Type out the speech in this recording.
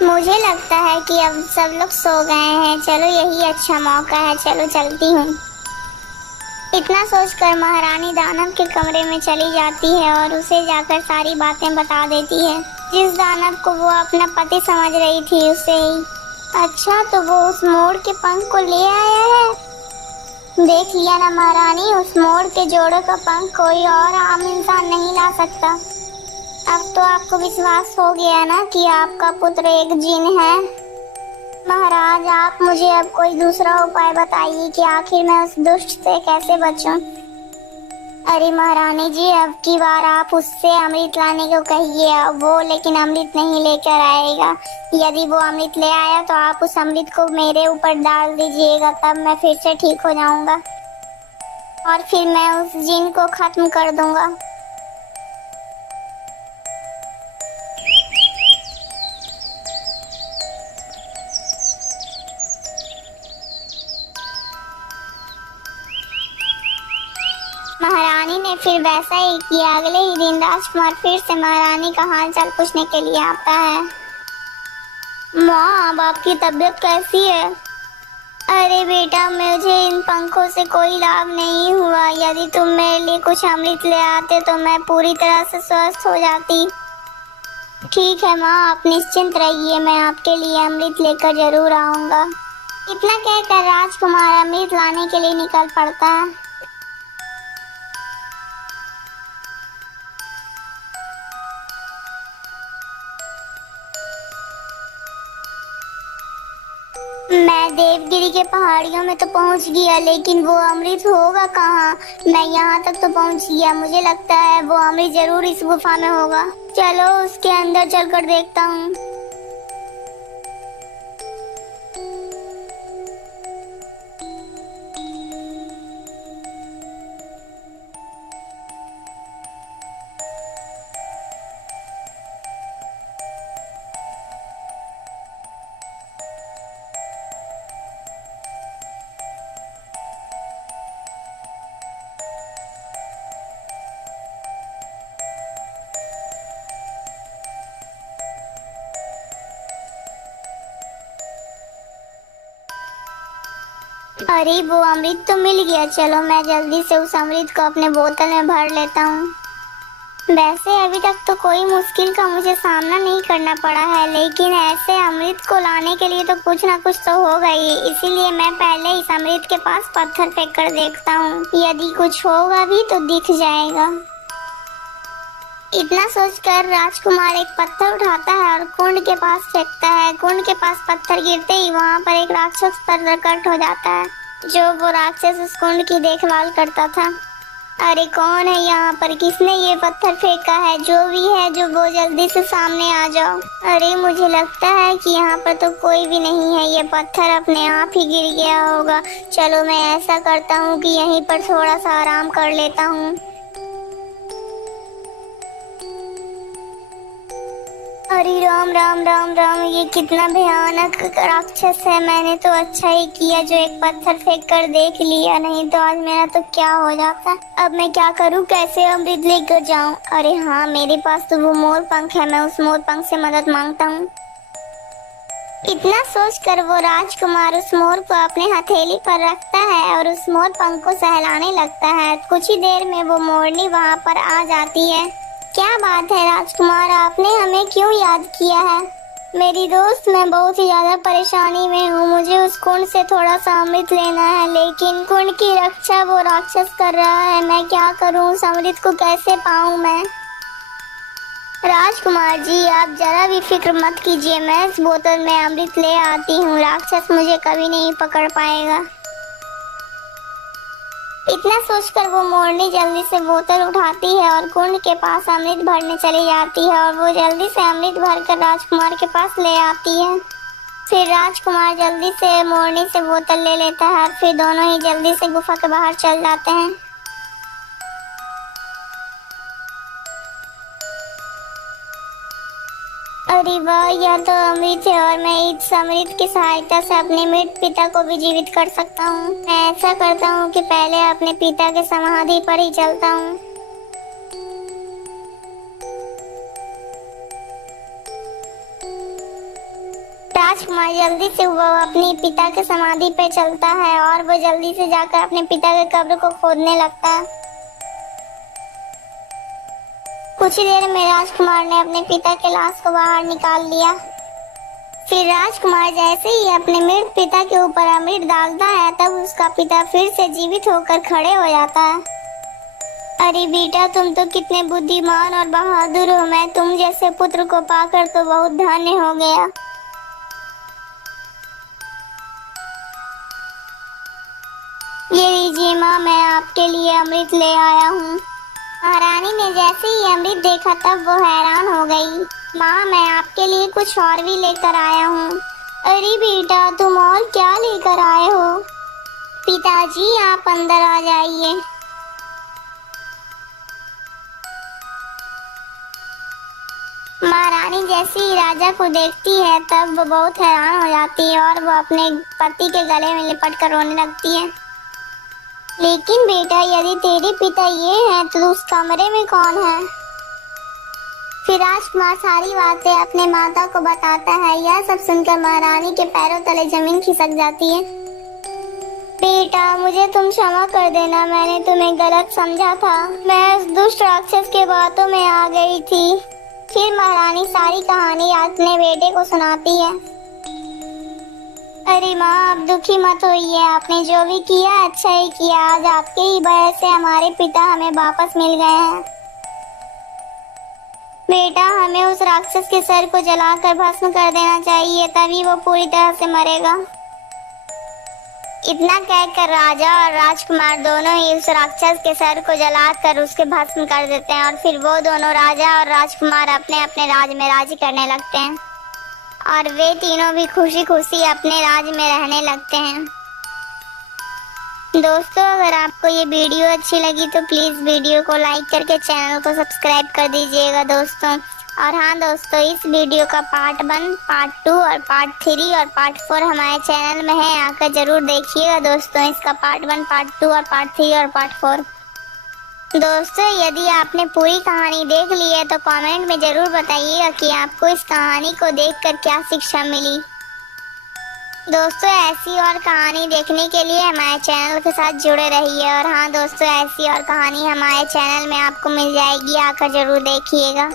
मुझे लगता है कि अब सब लोग सो गए हैं। चलो यही अच्छा मौका है, चलो चलती हूँ। इतना सोचकर महारानी दानव के कमरे में चली जाती है और उसे जाकर सारी बातें बता देती है। जिस दानव को वो अपना पति समझ रही थी उसे ही। अच्छा, तो वो उस मोर के पंख को ले आया है। देख लिया ना महारानी, उस मोर के जोड़ों का पंख कोई और आम इंसान नहीं ला सकता। अब तो आपको विश्वास हो गया ना कि आपका पुत्र एक जिन है। महाराज, आप मुझे अब कोई दूसरा उपाय बताइए कि आखिर मैं उस दुष्ट से कैसे बचूं। अरे महारानी जी, अब की बार आप उससे अमृत लाने को कहिए। अब वो लेकिन अमृत नहीं लेकर आएगा। यदि वो अमृत ले आया तो आप उस अमृत को मेरे ऊपर डाल दीजिएगा, तब मैं फिर से ठीक हो जाऊंगा और फिर मैं उस जिन को खत्म कर दूंगा। महारानी ने फिर वैसा ही किया। अगले ही दिन राजकुमार फिर से महारानी का हालचाल पूछने के लिए आता है। माँ, अब आपकी तबीयत कैसी है? अरे बेटा, मुझे इन पंखों से कोई लाभ नहीं हुआ। यदि तुम मेरे लिए कुछ अमृत ले आते तो मैं पूरी तरह से स्वस्थ हो जाती। ठीक है माँ, आप निश्चिंत रहिए, मैं आपके लिए अमृत लेकर जरूर आऊंगा। इतना कहकर राजकुमार अमृत लाने के लिए निकल पड़ता है। मैं देवगिरी के पहाड़ियों में तो पहुंच गया, लेकिन वो अमृत होगा कहाँ? मैं यहाँ तक तो पहुंच गया। मुझे लगता है वो अमृत जरूर इस गुफा में होगा। चलो उसके अंदर चलकर देखता हूँ। अरे वो अमृत तो मिल गया। चलो मैं जल्दी से उस अमृत को अपने बोतल में भर लेता हूँ। वैसे अभी तक तो कोई मुश्किल का मुझे सामना नहीं करना पड़ा है, लेकिन ऐसे अमृत को लाने के लिए तो कुछ ना कुछ तो होगा ही। इसीलिए मैं पहले इस अमृत के पास पत्थर फेंक कर देखता हूँ। यदि कुछ होगा भी तो दिख जाएगा। इतना सोचकर राजकुमार एक पत्थर उठाता है और कुंड के पास फेंकता है। कुंड के पास पत्थर गिरते ही वहाँ पर एक राक्षस प्रकट हो जाता है, जो वो राक्षस उस कुंड की देखभाल करता था। अरे कौन है यहाँ पर? किसने ये पत्थर फेंका है? जो भी है, जो वो जल्दी से सामने आ जाओ। अरे मुझे लगता है कि यहाँ पर तो कोई भी नहीं है। ये पत्थर अपने आप ही गिर गया होगा। चलो मैं ऐसा करता हूँ कि यहीं पर थोड़ा सा आराम कर लेता हूँ। अरे राम राम राम राम, ये कितना भयानक राक्षस है। मैंने तो अच्छा ही किया जो एक पत्थर फेंक कर देख लिया, नहीं तो आज मेरा तो क्या हो जाता। अब मैं क्या करूं? कैसे अमृत लेकर जाऊं? अरे हाँ, मेरे पास तो वो मोर पंख है। मैं उस मोर पंख से मदद मांगता हूँ। इतना सोचकर वो राजकुमार उस मोर को अपने हथेली पर रखता है और उस मोर पंख को सहलाने लगता है। कुछ ही देर में वो मोरनी वहाँ पर आ जाती है। क्या बात है राजकुमार, आपने हमें क्यों याद किया है? मेरी दोस्त, मैं बहुत ही ज्यादा परेशानी में हूँ। मुझे उस कुंड से थोड़ा सा अमृत लेना है, लेकिन कुंड की रक्षा वो राक्षस कर रहा है। मैं क्या करूँ? उस अमृत को कैसे पाऊँ मैं? राजकुमार जी, आप जरा भी फिक्र मत कीजिए। मैं इस बोतल में अमृत ले आती हूँ। राक्षस मुझे कभी नहीं पकड़ पाएगा। इतना सोचकर वो मोरनी जल्दी से बोतल उठाती है और कुंड के पास अमृत भरने चली जाती है और वो जल्दी से अमृत भरकर राजकुमार के पास ले आती है। फिर राजकुमार जल्दी से मोरनी से बोतल ले लेता है और फिर दोनों ही जल्दी से गुफा के बाहर चल जाते हैं। अरे वाह, यह तो अमृत है और मैं इस अमृत की सहायता से अपने मृत पिता को भी जीवित कर सकता हूँ। मैं ऐसा करता हूँ कि पहले अपने पिता के समाधि पर ही चलता हूँ। राजकुमार जल्दी से वो अपने पिता के समाधि पे चलता है और वो जल्दी से जाकर अपने पिता के कब्र को खोदने लगता है। कुछ ही देर में राजकुमार ने अपने पिता के लाश को बाहर निकाल लिया। फिर राजकुमार जैसे ही अपने मृत पिता के ऊपर अमृत डालता है तब उसका पिता फिर से जीवित होकर खड़े हो जाता है। अरे बेटा, तुम तो कितने बुद्धिमान और बहादुर हो। मैं तुम जैसे पुत्र को पाकर तो बहुत धन्य हो गया। ये लीजिए माँ, मैं आपके लिए अमृत ले आया हूँ। महारानी ने जैसे ही अमृत देखा तब वो हैरान हो गई। माँ, मैं आपके लिए कुछ और भी लेकर आया हूँ। अरे बेटा, तुम और क्या लेकर आए हो? पिताजी, आप अंदर आ जाइए। महारानी जैसे ही राजा को देखती है तब वो बहुत हैरान हो जाती है और वो अपने पति के गले में लिपट कर रोने लगती है। लेकिन बेटा, यदि तेरे पिता ये हैं तो उस कमरे में कौन है? फिर राजकुमार सारी बातें अपने माता को बताता है। यह सब सुनकर महारानी के पैरों तले जमीन खिसक जाती है। बेटा, मुझे तुम क्षमा कर देना, मैंने तुम्हें गलत समझा था। मैं उस दुष्ट राक्षस के बातों में आ गई थी। फिर महारानी सारी कहानी अपने बेटे को सुनाती है। अरे माँ, अब दुखी मत होइए। आपने जो भी किया अच्छा ही किया। आज आपके ही वजह से हमारे पिता हमें वापस मिल गए हैं। बेटा, हमें उस राक्षस के सर को जलाकर भस्म कर देना चाहिए, तभी वो पूरी तरह से मरेगा। इतना कहकर राजा और राजकुमार दोनों ही उस राक्षस के सर को जलाकर उसके भस्म कर देते हैं और फिर वो दोनों राजा और राजकुमार अपने अपने राज में राज करने लगते हैं और वे तीनों भी खुशी खुशी अपने राज में रहने लगते हैं। दोस्तों, अगर आपको ये वीडियो अच्छी लगी तो प्लीज़ वीडियो को लाइक करके चैनल को सब्सक्राइब कर दीजिएगा दोस्तों। और हाँ दोस्तों, इस वीडियो का पार्ट 1, पार्ट 2 और पार्ट 3 और पार्ट 4 हमारे चैनल में है, आकर जरूर देखिएगा दोस्तों। इसका पार्ट 1, पार्ट 2 और पार्ट 3 और पार्ट 4। दोस्तों, यदि आपने पूरी कहानी देख ली है तो कमेंट में जरूर बताइएगा कि आपको इस कहानी को देखकर क्या शिक्षा मिली। दोस्तों, ऐसी और कहानी देखने के लिए हमारे चैनल के साथ जुड़े रहिए। और हाँ दोस्तों, ऐसी और कहानी हमारे चैनल में आपको मिल जाएगी, आकर जरूर देखिएगा।